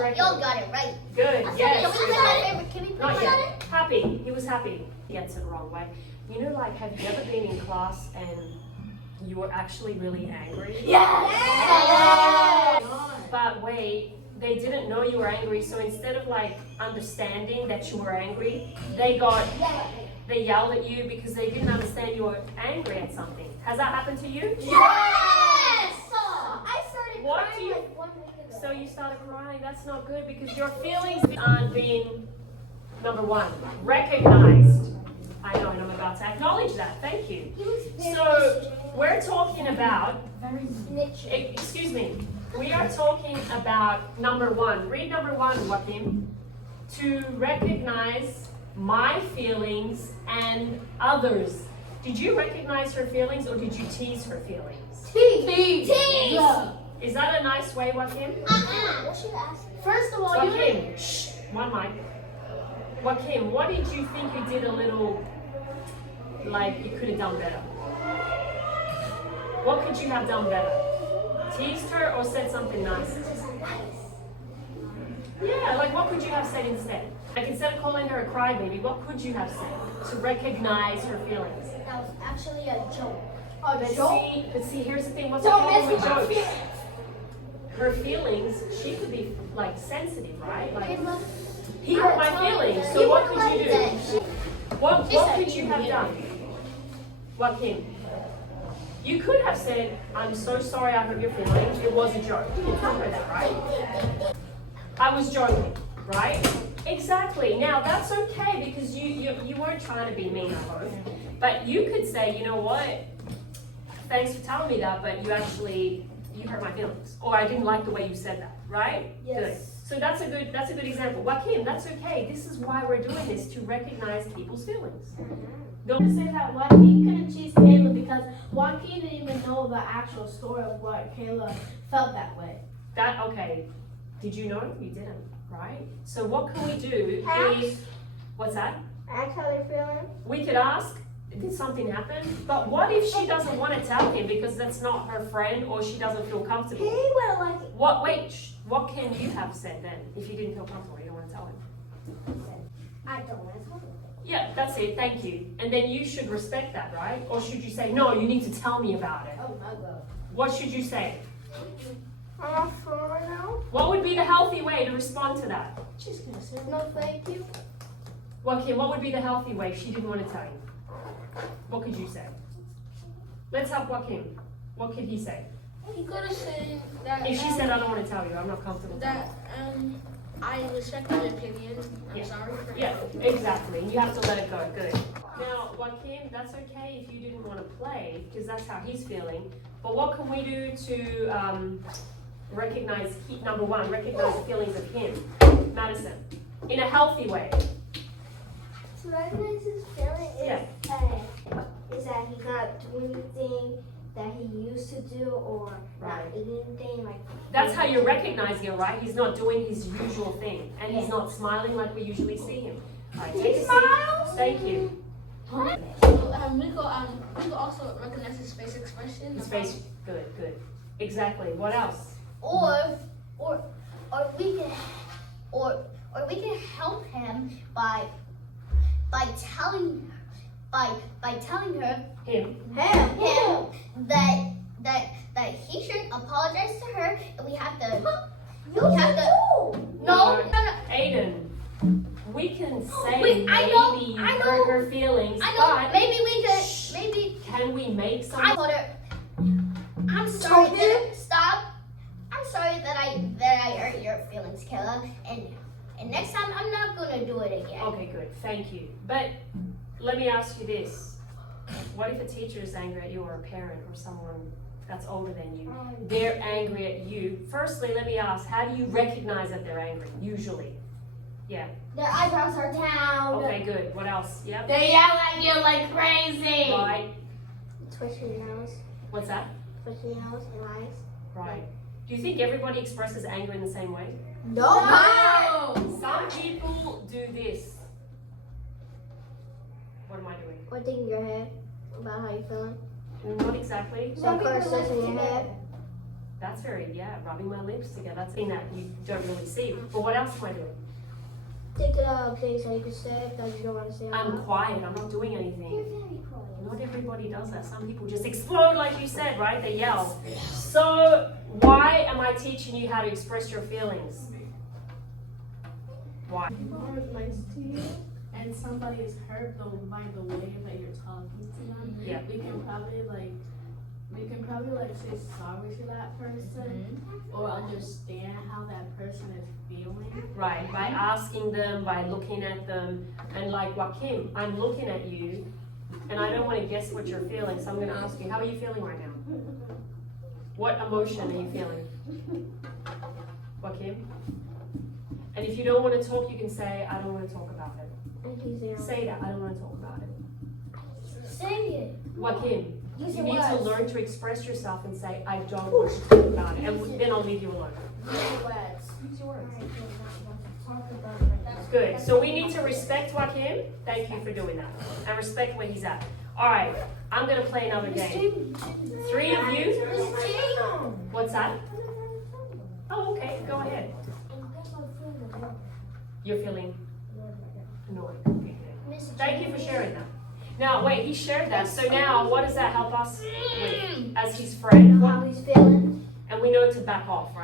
Y'all got it right. Good, yes. Can we put Not it yet. on it? Happy. He was happy. He gets it wrong, right? You know, like, have you ever been in class and you were actually really angry? Yeah. But wait, they didn't know you were angry, so instead of like understanding that you were angry, they yelled at you because they didn't understand you were angry at something. Has that happened to you? Yes. I started What crying do you- like 1 week ago. So you started crying. That's not good because your feelings aren't being, number one, recognized. I know, and I'm about to acknowledge that. Thank you. He was very So we're talking about, very snitchy. excuse me, we are talking about number one. Read number one, Joaquin. To recognize my feelings and others. Did you recognize her feelings or did you tease her feelings? Tease. Is that a nice way, Joaquin? What should I ask? First of all, Joaquin, shh, one mic. Joaquin, what did you think you did a little, like you could have done better? What could you have done better? Teased her or said something nice? Yeah, like what could you have said instead? Like instead of calling her a crybaby, what could you have said to recognize her feelings? That was actually a joke. But see, here's the thing. What's the Don't problem mess with with my jokes? feelings. Her feelings, she could be like sensitive, right? Like Caleb, he hurt my feelings. So what could you do? What She said could you have done? Joaquin, you could have said, "I'm so sorry I hurt your feelings. It was a joke." You can tell her that, right? I was joking, right? Exactly. Now that's okay because you weren't trying to be mean, I hope. But you could say, you know what? Thanks for telling me that, but you hurt my feelings, or I didn't like the way you said that, right? Yes. Good. So that's a good example. Joaquin, that's okay. This is why we're doing this, to recognize people's feelings. Don't say that Joaquin couldn't cheese Kayla because Joaquin didn't even know the actual story of what Kayla felt that way. Okay. Did you know? You didn't, right? So what can we do Ask. is, what's that? Ask how they're feeling. We could ask, did something happen? But what if she doesn't want to tell him because that's not her friend or she doesn't feel comfortable? would like it. What can you have said then if you didn't feel comfortable, you don't want to tell him? I don't want to talk. Yeah, that's it, thank you. And then you should respect that, right? Or should you say, no, you need to tell me about it? Oh my god. What should you say? I'm sorry now. What would be the healthy way to respond to that? She's gonna say No, thank you. Joaquin, what would be the healthy way if she didn't want to tell you? What could you say? Let's help Joaquin. What could he say? He could have said that. If she said, I don't want to tell you, I'm not comfortable telling that you. I respect your opinion. I'm Yeah. sorry for Yeah, exactly. You have to let it go. Good. Now, Joaquin, that's okay if you didn't want to play, because that's how he's feeling. But what can we do to recognize, number one, recognize the feelings of him, Madison, in a healthy way? To recognize his feeling is that he's not doing anything that he used to do or Right. not eating anything like. That's how you're recognizing it, right? He's not doing his usual thing, and he's not smiling like we usually see him. All right, take a seat. Thank you. we could also recognize his face expression. His face, good. Exactly. What else? Or we can help him by telling her Him. that he should apologize to her and we have to Aiden, we can say Wait, I maybe know, you I hurt know. her feelings, I know but maybe we could can we make some? I told her I'm sorry I'm sorry that I hurt your feelings, Kayla, and next time I'm not gonna do it again. Okay, good. Thank you. But let me ask you this. What if a teacher is angry at you or a parent or someone that's older than you? They're angry at you. Firstly, let me ask, how do you recognize that they're angry, usually? Yeah. Their eyebrows are down. Okay, good. What else? Yep. they yell at you like crazy. Right. Twitching your nose, What's that? twitching your nose and eyes. Right. Do you think everybody expresses anger in the same way? No. Some people do this. What am I doing? Pointing your head about how you feeling. Not exactly. Some curses in your head. That's very, rubbing my lips together. That's something that you don't really see. But what else am I doing? Think of things that you could say that you don't want to say. I'm quiet. I'm not doing You're anything. very quiet. Not everybody does that. Some people just explode, like you said, right? They yell. So, why am I teaching you how to express your feelings? Why? People are nice to you, and somebody is hurt by the way that you're talking to them. Yeah. We can probably say sorry to that person or understand how that person is feeling. Right, by asking them, by looking at them, and like Joaquin, I'm looking at you, and I don't want to guess what you're feeling, so I'm going to ask you, how are you feeling right now? What emotion are you feeling? Joaquin? And if you don't want to talk, you can say, I don't want to talk about it. Say that, I don't want to talk about it. Say it. Joaquin, Use you your need to words. learn to express yourself and say, I don't want to talk about it, and then I'll leave you alone. Use your words. Use your words. Talk about it right now. Good. So we need to respect Joaquin. Thank you for doing that. And respect where he's at. All right. I'm going to play another game. 3 of you. What's that? Oh, okay. Go ahead. You're feeling annoyed. Okay, good. Thank you for sharing that. Now, wait. He shared that. So now, what does that help us with as his friend? How he's feeling. And we know to back off, right?